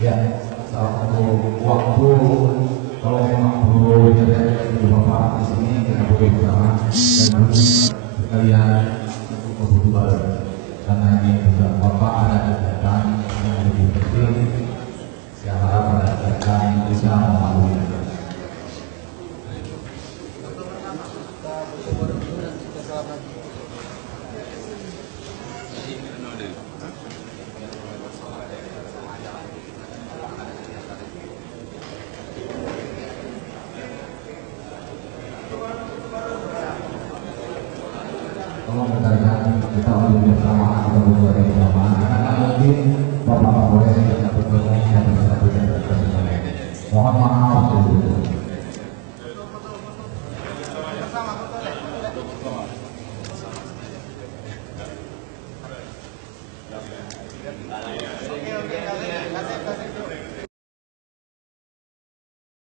Ya, salah satu waktu kalau memang perlu jadi bapak di sini kita boleh bersama dan sekalian untuk kebutuhan karena ini juga bapak ada kegiatan yang lebih penting. Saya harap ada kegiatan yang bisa melalui. Tolong rekan-rekan kita untuk bersama atau berdua bersama karena mungkin bapak boleh kita bertemu dan bersatu dan bersama. Mohon maaf.